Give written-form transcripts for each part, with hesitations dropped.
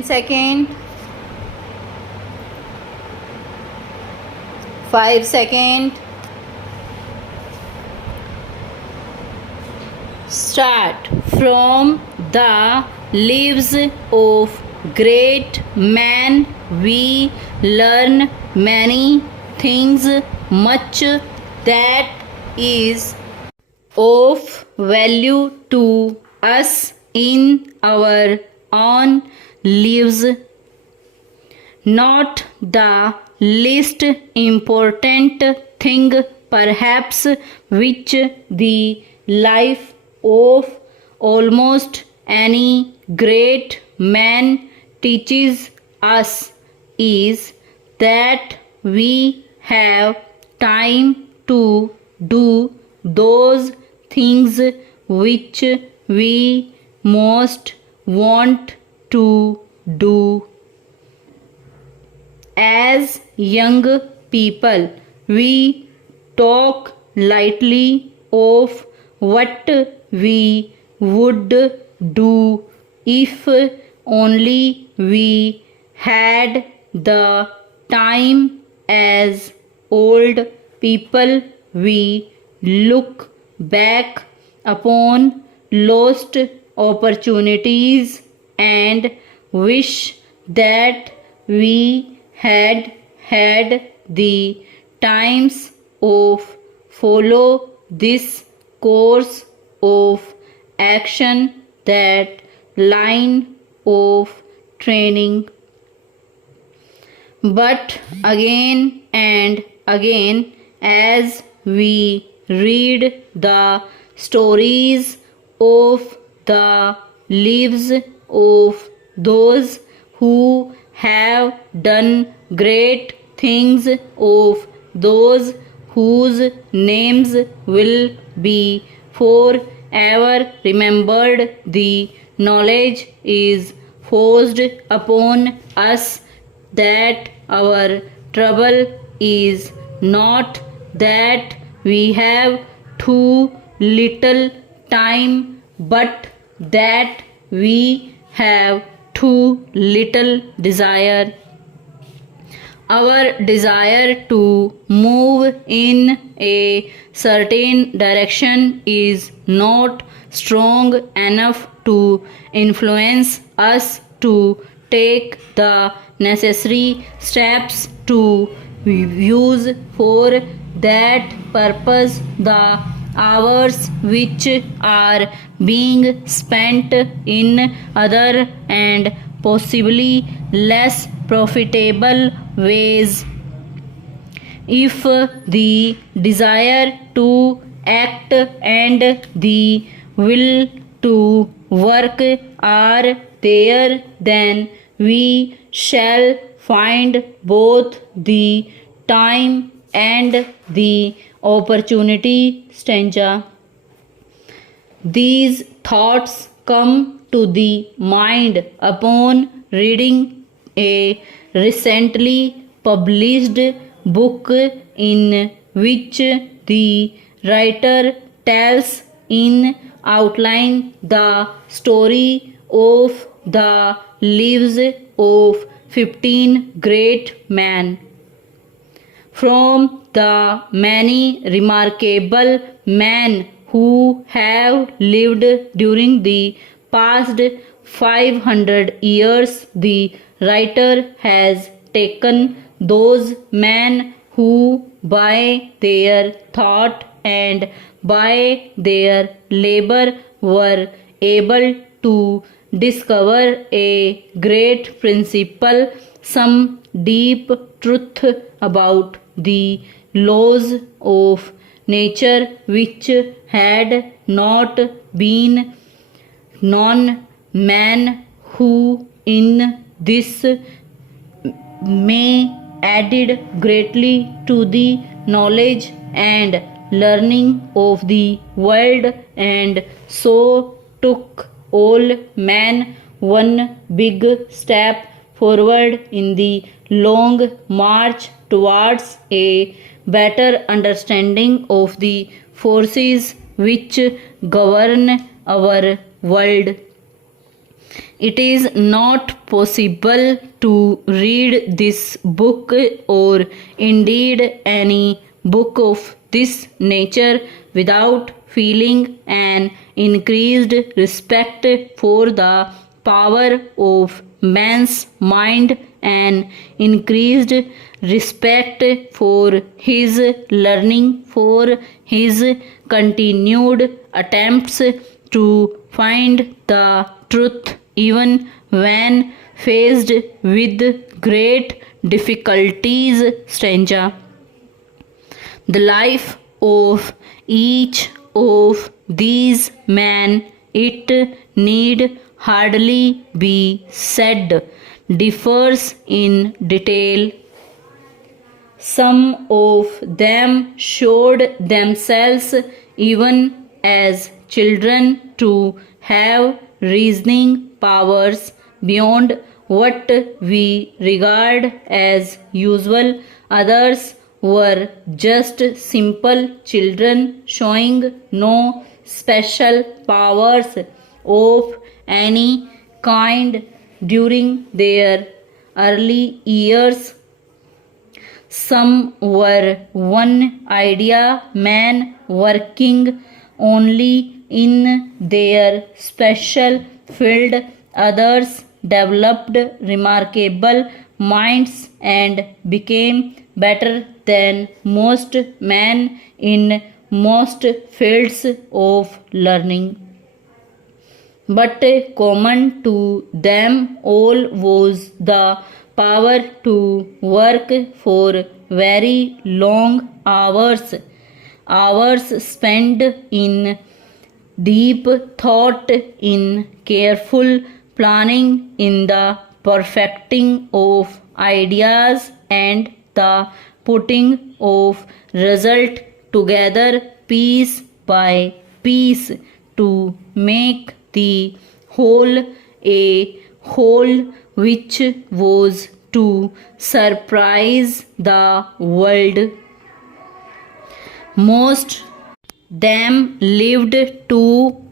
second, 5 second. Start. From the lives of great men we learn many things, much that is of value to us in our own lives. Not the least important thing, perhaps, which the life of almost any great man teaches us is that we have time to do those things which we most want to do. As young people, we talk lightly of what we would do if only we had the time. As old people, we look back upon lost opportunities and wish that we had had the times of follow this course of action, that line of training. But again and again, as we read the stories of the lives of those who have done great things, of those whose names will be forever remembered, the knowledge is forced upon us that our trouble is not that we have too little time, but that we have too little desire. Our desire to move in a certain direction is not strong enough to influence us to take the necessary steps to use for that purpose the hours which are being spent in other and possibly less profitable ways. If the desire to act and the will to work are there, then we shall find both the time and the opportunity. Stanza. These thoughts come to the mind upon reading a recently published book in which the writer tells in outline the story of the lives of 15 great men. From the many remarkable men who have lived during the past 500 years, the writer has taken those men who by their thought and by their labor were able to discover a great principle, some deep truth about the laws of nature which had not been known. Man who in this may added greatly to the knowledge and learning of the world, and so took all man one big step forward in the long march towards a better understanding of the forces which govern our world. It is not possible to read this book or indeed any book of this nature without feeling an increased respect for the power of man's mind, an increased respect for his learning, for his continued attempts to find the truth even when faced with great difficulties. Stanza. The life of each of these men, it need hardly be said, differs in detail. Some of them showed themselves even as children to have reasoning powers beyond what we regard as usual. Others were just simple children showing no special powers of any kind during their early years. Some were one idea men working only in their special field. Others developed remarkable minds and became better than most men in most fields of learning. But common to them all was the power to work for very long hours, hours spent in deep thought, in careful planning, in the perfecting of ideas and the putting of result together piece by piece to make the whole a whole which was to surprise the world. Most them lived to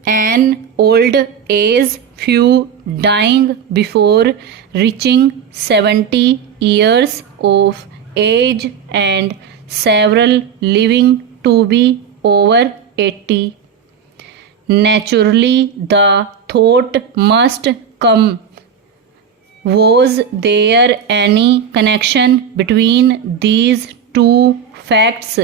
an old age, few dying before reaching 70 years of age, and several living to be over 80. Naturally, the thought must come, was there any connection between these two facts?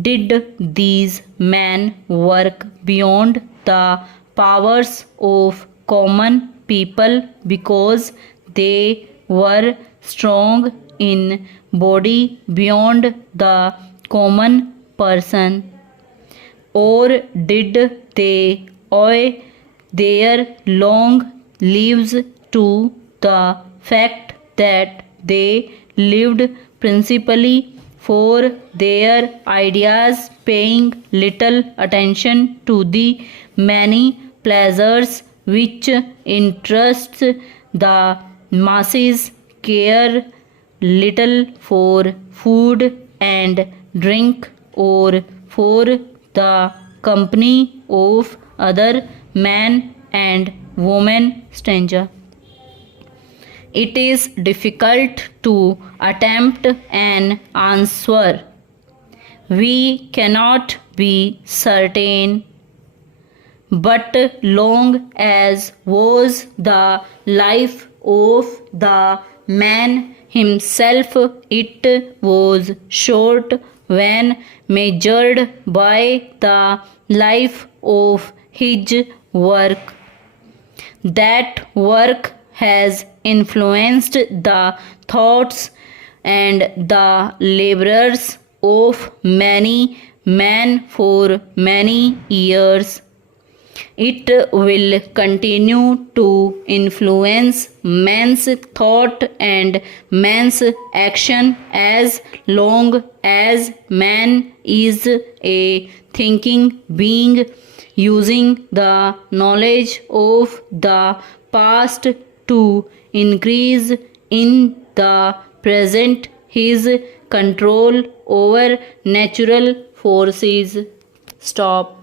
Did these men work beyond the powers of common people because they were strong in body beyond the common person? Or did they owe their long lives to the fact that they lived principally for their ideas, paying little attention to the many pleasures which interest the masses, care little for food and drink or for the company of other men and women? Stanza. It is difficult to attempt an answer. We cannot be certain, but long as was the life of the man himself, it was short when measured by the life of his work. That work has influenced the thoughts and the labors of many men for many years. It will continue to influence men's thought and men's action as long as man is a thinking being, using the knowledge of the past to increase in the present his control over natural forces. Stop.